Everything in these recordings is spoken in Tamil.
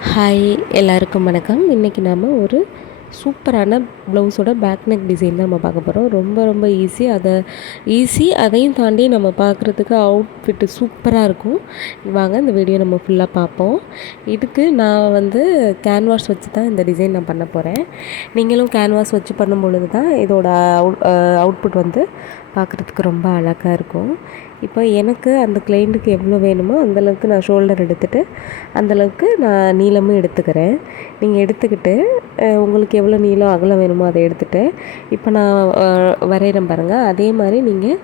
ஹாய், எல்லாருக்கும் வணக்கம். இன்றைக்கி நாம் ஒரு சூப்பரான ப்ளவுஸோட பேக் நெக் டிசைன் தான் நம்ம பார்க்க போகிறோம். ரொம்ப ரொம்ப ஈஸி. அதையும் தாண்டி நம்ம பார்க்குறதுக்கு அவுட்ஃபிட்டு சூப்பராக இருக்கும். வாங்க இந்த வீடியோ நம்ம ஃபுல்லாக பார்ப்போம். இதுக்கு நான் கேன்வாஸ் வச்சு தான் இந்த டிசைன் நான் பண்ண போகிறேன். நீங்களும் கேன்வாஸ் வச்சு பண்ணும் பொழுது தான் இதோட அவுட்புட் பார்க்குறதுக்கு ரொம்ப அழகாக இருக்கும். இப்போ எனக்கு அந்த கிளைண்ட்டுக்கு எவ்வளோ வேணுமோ அந்தளவுக்கு நான் ஷோல்டர் எடுத்துகிட்டு அந்தளவுக்கு நான் நீளமும் எடுத்துக்கிறேன். நீங்கள் எடுத்துக்கிட்டு உங்களுக்கு எவ்வளோ நீளம் அகலம் வேணுமோ அதை எடுத்துகிட்டு இப்போ நான் வரைகிறேன் பாருங்கள். அதே மாதிரி நீங்கள்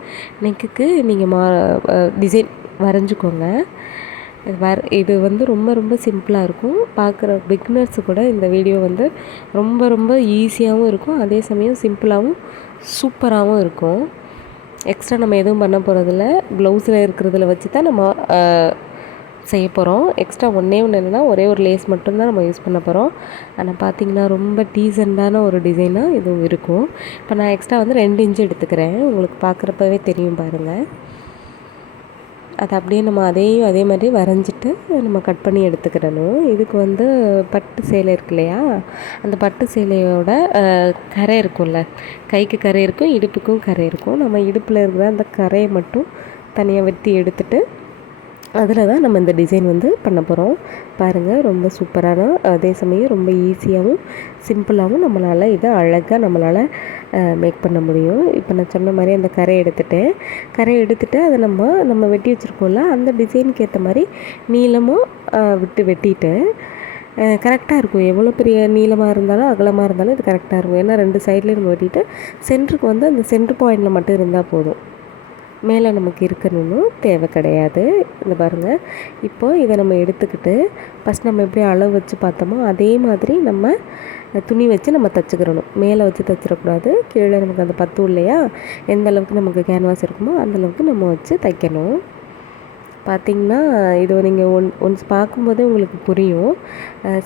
நெக்குக்கு நீங்கள் டிசைன் வரைஞ்சிக்கோங்க. இது ரொம்ப ரொம்ப சிம்பிளாக இருக்கும். பார்க்குற பிகினர்ஸு கூட இந்த வீடியோ ரொம்ப ரொம்ப ஈஸியாகவும் இருக்கும், அதே சமயம் சிம்பிளாகவும் சூப்பராகவும் இருக்கும். எக்ஸ்ட்ரா நம்ம எதுவும் பண்ண போகிறதில்ல. ப்ளவுஸில் இருக்கிறதுல வச்சு தான் நம்ம செய்ய போகிறோம். எக்ஸ்ட்ரா ஒன்று என்னென்னா ஒரே ஒரு லேஸ் மட்டும்தான் நம்ம யூஸ் பண்ண போகிறோம். ஆனால் பார்த்திங்கன்னா ரொம்ப டீசெண்டான ஒரு டிசைனாக இதுவும் இருக்கும். இப்போ நான் எக்ஸ்ட்ரா 2 இன்ச்சு எடுத்துக்கிறேன். உங்களுக்கு பார்க்குறப்பவே தெரியும் பாருங்கள். அது அப்படியே நம்ம அதே மாதிரி வரைஞ்சிட்டு நம்ம கட் பண்ணி எடுத்துக்கிடணும். இதுக்கு பட்டு சேலை இருக்கு இல்லையா, அந்த பட்டு சேலையோட கரை இருக்கும்ல, கைக்கு கரை இருக்கும், இடுப்புக்கும் கரை இருக்கும். நம்ம இடுப்பில் இருக்கிற அந்த கரையை மட்டும் தனியாக வெட்டி எடுத்துட்டு அதில் தான் நம்ம இந்த டிசைன் பண்ண போகிறோம். பாருங்கள், ரொம்ப சூப்பரான, அதே சமயம் ரொம்ப ஈஸியாகவும் சிம்பிளாகவும் நம்மளால் இதை அழகாக நம்மளால் மேக் பண்ண முடியும். இப்போ நான் சொன்ன மாதிரி அந்த கரை எடுத்துகிட்டு அதை நம்ம வெட்டி வச்சுருக்கோம்ல, அந்த டிசைனுக்கு ஏற்ற மாதிரி நீளமாக வெட்டிட்டு கரெக்டாக இருக்கும். எவ்வளோ பெரிய நீளமாக இருந்தாலும் அகலமாக இருந்தாலும் இது கரெக்டாக இருக்கும். ஏன்னா 2 சைட்லேயும் நம்ம வெட்டிட்டு சென்டருக்கு அந்த சென்டர் பாயிண்டில் மட்டும் இருந்தால் போதும், மேலே நமக்கு இருக்கணும்னு தேவை கிடையாது. இந்த பாருங்கள், இப்போது இதை நம்ம எடுத்துக்கிட்டு ஃபஸ்ட் நம்ம எப்படி அளவு வச்சு பார்த்தோமோ அதே மாதிரி நம்ம துணி வச்சு நம்ம தைச்சிக்கிறணும். மேலே வச்சு தைச்சிடக்கூடாது. கீழே நமக்கு அந்த பத்தும் இல்லையா, எந்த அளவுக்கு நமக்கு கேன்வாஸ் இருக்குமோ அந்தளவுக்கு நம்ம வச்சு தைக்கணும். பார்த்திங்கன்னா இது நீங்கள் ஒன்ஸ் பார்க்கும்போதே உங்களுக்கு புரியும்.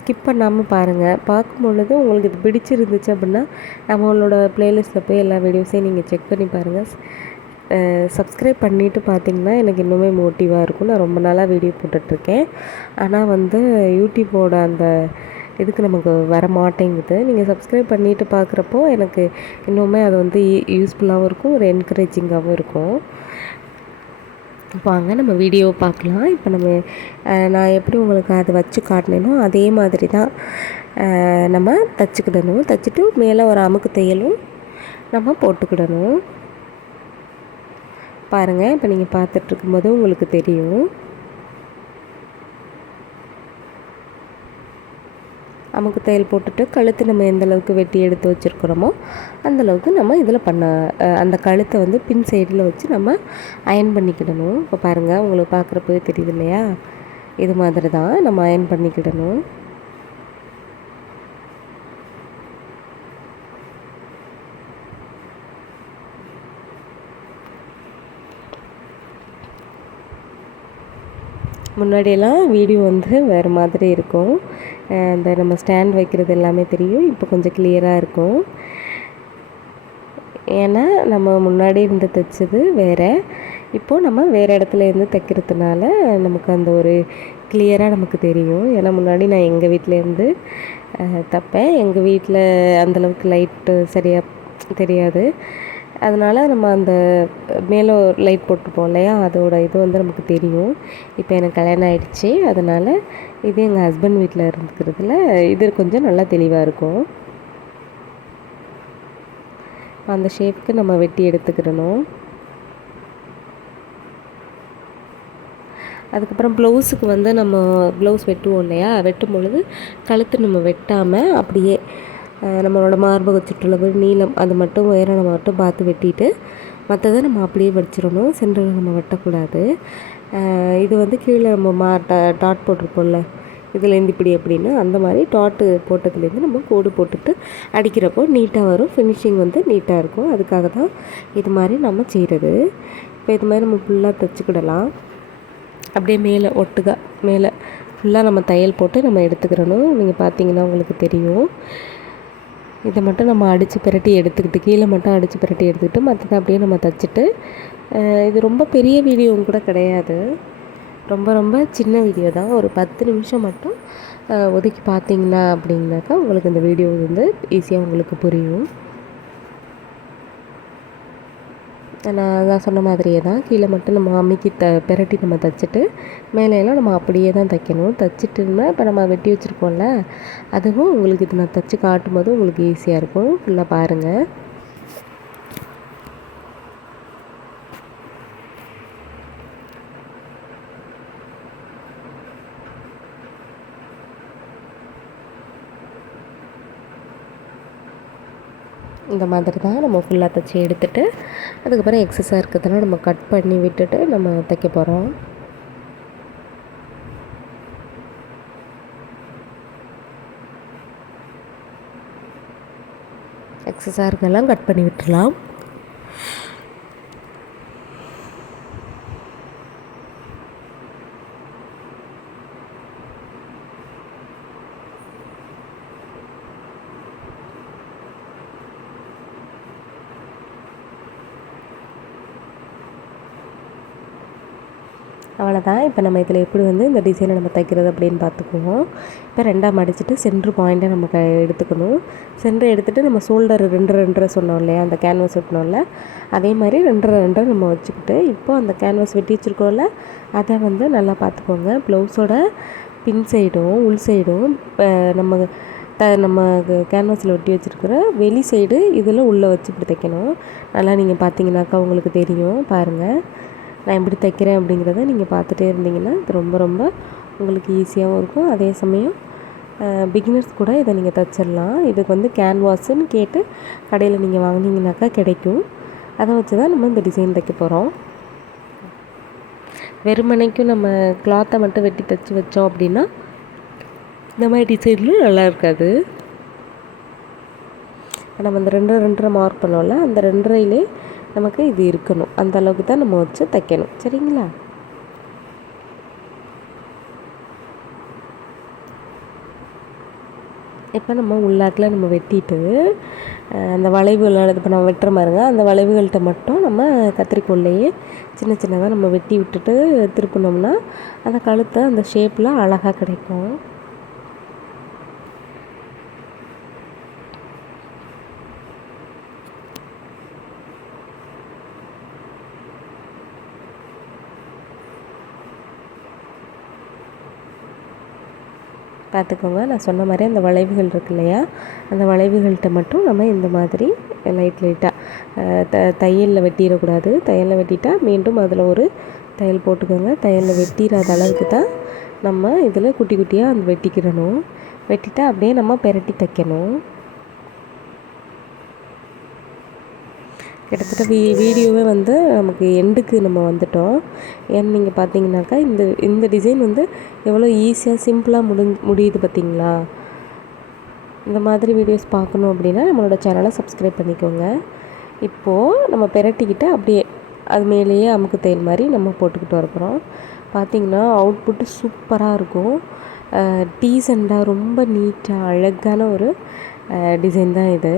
ஸ்கிப் பண்ணாமல் பாருங்கள். பார்க்கும்பொழுது உங்களுக்கு இது பிடிச்சிருந்துச்சு அப்படின்னா நம்மளோட ப்ளேலிஸ்ட்டில் போய் எல்லா வீடியோஸையும் நீங்கள் செக் பண்ணி பாருங்கள். சப்ஸ்கிரைப் பண்ணிவிட்டு பார்த்திங்கன்னா எனக்கு இன்னுமே மோட்டிவாக இருக்கும். நான் ரொம்ப நாளாக வீடியோ போட்டுட்ருக்கேன், ஆனால் யூடியூப்போட அந்த இதுக்கு நமக்கு வர மாட்டேங்குது. நீங்கள் சப்ஸ்கிரைப் பண்ணிவிட்டு பார்க்குறப்போ எனக்கு இன்னுமே அது யூஸ்ஃபுல்லாகவும் இருக்கும், ஒரு என்கரேஜிங்காகவும் இருக்கும். வாங்க நம்ம வீடியோவை பார்க்கலாம். இப்போ நான் எப்படி உங்களுக்கு அதை வச்சு காட்டினேனோ அதே மாதிரி தான் நம்ம தைச்சிக்கிடணும். தைச்சிட்டு மேலே ஒரு அமுக்கு தையலும் நம்ம போட்டுக்கிடணும். பாருங்கள், இப்போ நீங்கள் பார்த்துட்ருக்கும்போது உங்களுக்கு தெரியும். அமுக்கு தையல் போட்டுட்டு கழுத்து நம்ம எந்தளவுக்கு வெட்டி எடுத்து வச்சுருக்குறோமோ அந்தளவுக்கு நம்ம இதில் அந்த கழுத்தை பின் சைடில் வச்சு நம்ம அயன் பண்ணிக்கிடணும். இப்போ பாருங்கள், உங்களுக்கு பார்க்குறப்பவே தெரியுது இல்லையா, இது மாதிரி தான் நம்ம அயன் பண்ணிக்கிடணும். முன்னாடியெல்லாம் வீடியோ வேறு மாதிரி இருக்கும். அந்த நம்ம ஸ்டாண்ட் வைக்கிறது எல்லாமே தெரியும். இப்போ கொஞ்சம் கிளியராக இருக்கும். ஏன்னா நம்ம முன்னாடி இருந்து தைச்சது வேறு, இப்போது நம்ம வேறு இடத்துல இருந்து தைக்கிறதுனால நமக்கு அந்த ஒரு கிளியராக நமக்கு தெரியும். ஏன்னா முன்னாடி நான் எங்கள் வீட்டிலேருந்து தைப்பேன். எங்கள் வீட்டில் அந்தளவுக்கு லைட்டு சரியாக தெரியாது. அதனால் நம்ம அந்த மேலே லைட் போட்டிருப்போம் இல்லையா, அதோட இது நமக்கு தெரியும். இப்போ எனக்கு கல்யாணம் ஆகிடுச்சி, அதனால் இது எங்கள் ஹஸ்பண்ட் வீட்டில் இருந்துக்கிறதுல இது கொஞ்சம் நல்லா தெளிவாக இருக்கும். அந்த ஷேப்புக்கு நம்ம வெட்டி எடுத்துக்கிடணும். அதுக்கப்புறம் ப்ளவுஸுக்கு நம்ம ப்ளவுஸ் வெட்டுவோம் இல்லையா, வெட்டும் பொழுது கழுத்து நம்ம வெட்டாமல் அப்படியே நம்மளோட மார்பக சுற்றளவு நீளம் அது மட்டும் உயரம் நம்ம மட்டும் பார்த்து வெட்டிட்டு மற்றதை நம்ம அப்படியே வச்சிடணும். சென்டரில் நம்ம வெட்டக்கூடாது. இது கீழே நம்ம டாட் போட்டிருப்போம்ல, இதுலேருந்து இப்படி அப்படின்னு அந்த மாதிரி டாட்டு போட்டதுலேருந்து நம்ம கோடு போட்டுட்டு அடிக்கிறப்போ நீட்டாக வரும். ஃபினிஷிங் நீட்டாக இருக்கும். அதுக்காக தான் இது மாதிரி நம்ம செய்கிறது. இப்போ இது மாதிரி நம்ம ஃபுல்லாக தைச்சிக்கிடலாம். அப்படியே மேலே ஒட்டுகா மேலே ஃபுல்லாக நம்ம தையல் போட்டு நம்ம எடுத்துக்கிறணும். நீங்கள் பார்த்தீங்கன்னா உங்களுக்கு தெரியும். இதை மட்டும் நம்ம அடித்து பிரட்டி எடுத்துக்கிட்டு கீழே மட்டும் அடித்து பிரட்டி எடுத்துக்கிட்டு மற்றதை அப்படியே நம்ம தைச்சிட்டு, இது ரொம்ப பெரிய வீடியோவும் கூட கிடையாது. ரொம்ப ரொம்ப சின்ன வீடியோ தான், ஒரு 10 நிமிஷம் மட்டும் ஒதுக்கி பார்த்தீங்கன்னா அப்படின்னாக்கா உங்களுக்கு இந்த வீடியோ வந்து ஈஸியாக உங்களுக்கு புரியும். நான் சொன்ன மாதிரியே தான் கீழே மட்டும் நம்ம அமுக்கி பெரட்டி நம்ம தைச்சிட்டு மேலேலாம் நம்ம அப்படியே தான் தைக்கணும். தைச்சிட்டுன்னா இப்போ நம்ம வெட்டி வச்சுருக்கோம்ல, அதுவும் உங்களுக்கு இது நான் தைச்சி காட்டும்போது உங்களுக்கு ஈஸியாக இருக்கும். ஃபுல்லாக பாருங்கள். இந்த மாதிரி தான் நம்ம ஃபுல்லாக தைச்சி எடுத்துகிட்டு அதுக்கப்புறம் எக்ஸஸாக இருக்கிறதெல்லாம் நம்ம கட் பண்ணி விட்டுட்டு நம்ம தைக்க போகிறோம். எக்ஸஸாக இருக்கெல்லாம் கட் பண்ணி விட்டுடலாம். அவ்வளோதான். இப்போ நம்ம இதில் எப்படி வந்து இந்த டிசைனை நம்ம தைக்கிறது அப்படின்னு பார்த்துக்குவோம். இப்போ 2ஆக மடிச்சுட்டு சென்ட்ரு பாயிண்ட்டை நம்ம எடுத்துக்கணும். சென்டரை எடுத்துகிட்டு நம்ம ஷோல்டர் 2 சொன்னோம் இல்லையா, அந்த கேன்வாஸ் வெட்டினோம்ல, அதே மாதிரி 2 நம்ம வச்சுக்கிட்டு இப்போ அந்த கேன்வாஸ் வெட்டி வச்சுருக்கோம்ல, அதை வந்து நல்லா பார்த்துக்கோங்க. ப்ளவுஸோட பின் சைடும் உள் சைடும் நம்ம கேன்வாஸில் ஒட்டி வச்சுருக்கிற வெளி சைடு இதில் உள்ளே வச்சு இப்படி தைக்கணும். நல்லா நீங்கள் பார்த்தீங்கன்னாக்கா உங்களுக்கு தெரியும். பாருங்கள், நான் எப்படி தைக்கிறேன் அப்படிங்கிறத நீங்கள் பார்த்துட்டே இருந்தீங்கன்னா இது ரொம்ப ரொம்ப உங்களுக்கு ஈஸியாகவும் இருக்கும். அதே சமயம் பிகினர்ஸ் கூட இதை நீங்கள் தைச்சிடலாம். இதுக்கு வந்து கேன்வாஸுன்னு கேட்டு கடையில் நீங்கள் வாங்கினீங்கனாக்கா கிடைக்கும். அதை வச்சு தான் நம்ம இந்த டிசைன் தைக்க போகிறோம். வெறுமனைக்கும் நம்ம கிளாத்தை மட்டும் வெட்டி தைச்சி வச்சோம் அப்படின்னா இந்த மாதிரி டிசைன்லாம் நல்லா இருக்காது. நம்ம அந்த 2 மார்க் பண்ணோம்ல, அந்த 2 நமக்கு இது இருக்கணும். அந்த அளவுக்கு தான் நம்ம வச்சு தைக்கணும். சரிங்களா? இப்போ நம்ம உள்ளாக்கில் நம்ம வெட்டிட்டு அந்த வளைவுகள் இப்போ நம்ம வெட்டுற மாதிரிங்க அந்த வளைவுகள்கிட்ட மட்டும் நம்ம கத்திரிக்கோல்லையே சின்ன சின்னதாக நம்ம வெட்டி விட்டுட்டு திருப்பினோம்னா அந்த கழுத்தை அந்த ஷேப்பில் அழகாக கிடைக்கும். பார்த்துக்கோங்க, நான் சொன்ன மாதிரி அந்த வளைவுகள் இருக்கு இல்லையா, அந்த வளைவுகள்கிட்ட மட்டும் நம்ம இந்த மாதிரி லைட்டாக தையலில் வெட்டிடக்கூடாது. தையலில் வெட்டிட்டால் மீண்டும் அதில் ஒரு தையல் போட்டுக்கோங்க. தையலில் வெட்டிடாத அளவுக்கு தான் நம்ம இதில் குட்டி குட்டியாக அந்த வெட்டிக்கிடணும். வெட்டிட்டால் அப்படியே நம்ம பெரட்டி தைக்கணும். கிட்டத்தட்ட வீடியோவே வந்து நமக்கு எண்டுக்கு நம்ம வந்துட்டோம். ஏன்னு நீங்கள் பார்த்தீங்கன்னாக்கா இந்த டிசைன் வந்து எவ்வளோ ஈஸியாக சிம்பிளாக முடியுது பார்த்தீங்களா. இந்த மாதிரி வீடியோஸ் பார்க்கணும் அப்படின்னா நம்மளோட சேனலை சப்ஸ்கிரைப் பண்ணிக்கோங்க. இப்போது நம்ம பெரட்டிக்கிட்டு அப்படியே அது மேலேயே அமுக்கு தையல் மாதிரி நம்ம போட்டுக்கிட்டு வரப்போகிறோம். பார்த்திங்கன்னா அவுட்புட்டு சூப்பராக இருக்கும். டீசெண்டாக ரொம்ப நீட்டாக அழகான ஒரு டிசைன் தான் இது.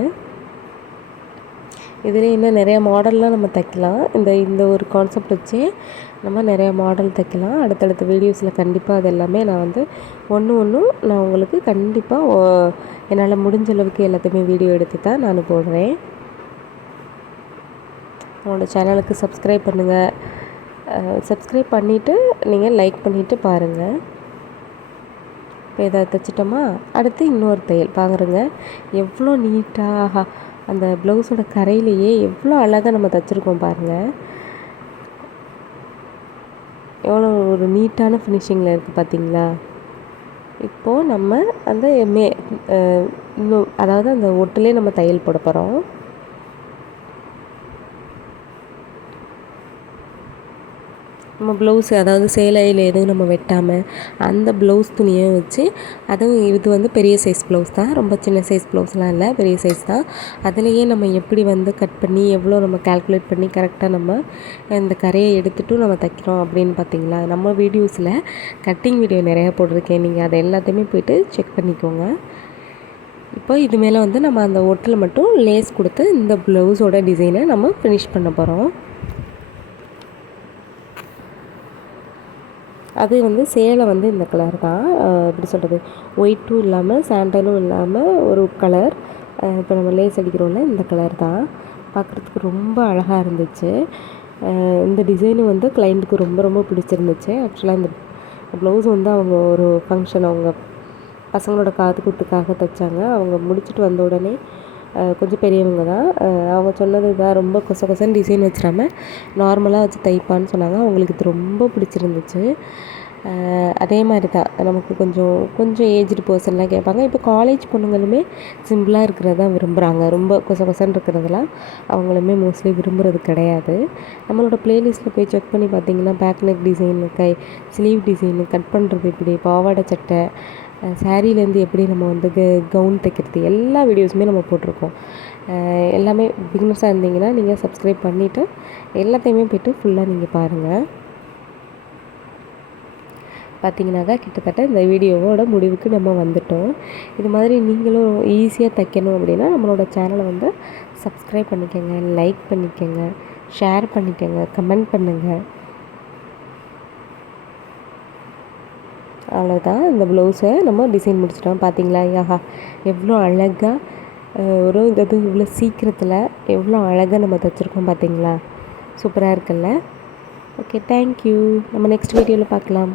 இதில் இன்னும் நிறையா மாடல்லாம் நம்ம தைக்கலாம். இந்த ஒரு கான்செப்ட் வச்சே நம்ம நிறையா மாடல் தைக்கலாம். அடுத்தடுத்த வீடியோஸில் கண்டிப்பாக அது எல்லாமே நான் வந்து ஒன்றும் நான் உங்களுக்கு கண்டிப்பாக என்னால் முடிஞ்ச அளவுக்கு எல்லாத்தையுமே வீடியோ எடுத்து தான் நான் போடுறேன். என்னோடய சேனலுக்கு சப்ஸ்கிரைப் பண்ணுங்கள். சப்ஸ்கிரைப் பண்ணிவிட்டு நீங்கள் லைக் பண்ணிவிட்டு பாருங்கள். இப்போ இதை தைச்சிட்டோமா, அடுத்து இன்னொரு தையல் பாருங்க, எவ்வளோ நீட்டாக அந்த ப்ளவுஸோட கரையிலேயே எவ்வளோ அழகாக நம்ம தைச்சிருக்கோம் பாருங்கள். எவ்வளோ ஒரு நீட்டான ஃபினிஷிங்கில் இருக்குது பார்த்தீங்களா. இப்போது நம்ம அந்த இன்னும் அதாவது அந்த ஒட்டுலே நம்ம தையல் போட போகிறோம். நம்ம ப்ளவுஸு அதாவது சேலையில் எதுவும் நம்ம வெட்டாமல் அந்த ப்ளவுஸ் துணியை வச்சு, அதுவும் இது வந்து பெரிய சைஸ் ப்ளவுஸ் தான், ரொம்ப சின்ன சைஸ் ப்ளவுஸ்லாம் இல்லை, பெரிய சைஸ் தான். அதுலேயே நம்ம எப்படி வந்து கட் பண்ணி எவ்வளோ நம்ம கால்குலேட் பண்ணி கரெக்டாக நம்ம இந்த கரையை எடுத்துகிட்டும் நம்ம தைக்கிறோம் அப்படின்னு பார்த்தீங்களா. நம்ம வீடியோஸில் கட்டிங் வீடியோ நிறையா போட்டிருக்கேன், நீங்கள் அதை எல்லாத்தையுமே போய்ட்டு செக் பண்ணிக்கோங்க. இப்போ இது மேலே வந்து நம்ம அந்த ஒட்டில் மட்டும் லேஸ் கொடுத்து இந்த ப்ளவுஸோட டிசைனை நம்ம ஃபினிஷ் பண்ண போகிறோம். அது வந்து சேலை வந்து இந்த கலர் தான். எப்படி சொல்கிறது, ஒயிட்டும் இல்லாமல் சாண்டலும் இல்லாமல் ஒரு கலர். இப்போ நம்ம லேஸ் அடிக்கிறோம்ல இந்த கலர் தான். பார்க்குறதுக்கு ரொம்ப அழகாக இருந்துச்சு. இந்த டிசைனு வந்து கிளைண்ட்டுக்கு ரொம்ப ரொம்ப பிடிச்சிருந்துச்சு. ஆக்சுவலாக இந்த ப்ளவுஸ் வந்து அவங்க ஒரு ஃபங்க்ஷன், அவங்க பசங்களோட காது குத்துக்காக தைச்சாங்க. அவங்க முடிச்சுட்டு வந்த உடனே கொஞ்சம் பெரியவங்க தான், அவங்க சொன்னது தான், ரொம்ப கொசன்னு டிசைன் வச்சிடாமல் நார்மலாக வச்சு தைப்பான்னு சொன்னாங்க. அவங்களுக்கு இது ரொம்ப பிடிச்சிருந்துச்சு. அதே மாதிரி தான் நமக்கு கொஞ்சம் ஏஜ்டு பர்சன்லாம் கேட்பாங்க. இப்போ காலேஜ் பொண்ணுங்களுமே சிம்பிளாக இருக்கிறது தான் விரும்புகிறாங்க. ரொம்ப கொசன்னு இருக்கிறதெல்லாம் அவங்களுமே மோஸ்ட்லி விரும்புகிறது கிடையாது. நம்மளோட ப்ளேலிஸ்ட்டில் போய் செக் பண்ணி பார்த்தீங்கன்னா back neck design, sleeve design, cut பண்ணுறது இப்படி, பாவாடை சட்டை, சாரீலேருந்து எப்படி நம்ம வந்து கவுன் தைக்கிறது, எல்லா வீடியோஸுமே நம்ம போட்டிருக்கோம். எல்லாமே பிகினர்ஸாக இருந்தீங்கன்னா நீங்கள் சப்ஸ்கிரைப் பண்ணிவிட்டு எல்லாத்தையுமே போய்ட்டு ஃபுல்லாக நீங்கள் பாருங்கள். பார்த்திங்கனாக்கா கிட்டத்தட்ட இந்த வீடியோவோட முடிவுக்கு நம்ம வந்துட்டோம். இது மாதிரி நீங்களும் ஈஸியாக தைக்கணும் அப்படின்னா நம்மளோட சேனலை வந்து சப்ஸ்கிரைப் பண்ணிக்கோங்க, லைக் பண்ணிக்கோங்க, ஷேர் பண்ணிக்கோங்க, கமெண்ட் பண்ணுங்கள். அவ்வளோதான். இந்த ப்ளவுஸை நம்ம டிசைன் முடிச்சிட்டோம். பார்த்திங்களா, ஆஹா எவ்வளோ அழகாக ஒரு இது இவ்வளோ சீக்கிரத்தில் எவ்வளோ அழகாக நம்ம தைச்சிருக்கோம் பார்த்திங்களா. சூப்பராக இருக்குல்ல. Okay, thank you. நம்ம நெக்ஸ்ட் வீடியோவில் பார்க்கலாம்.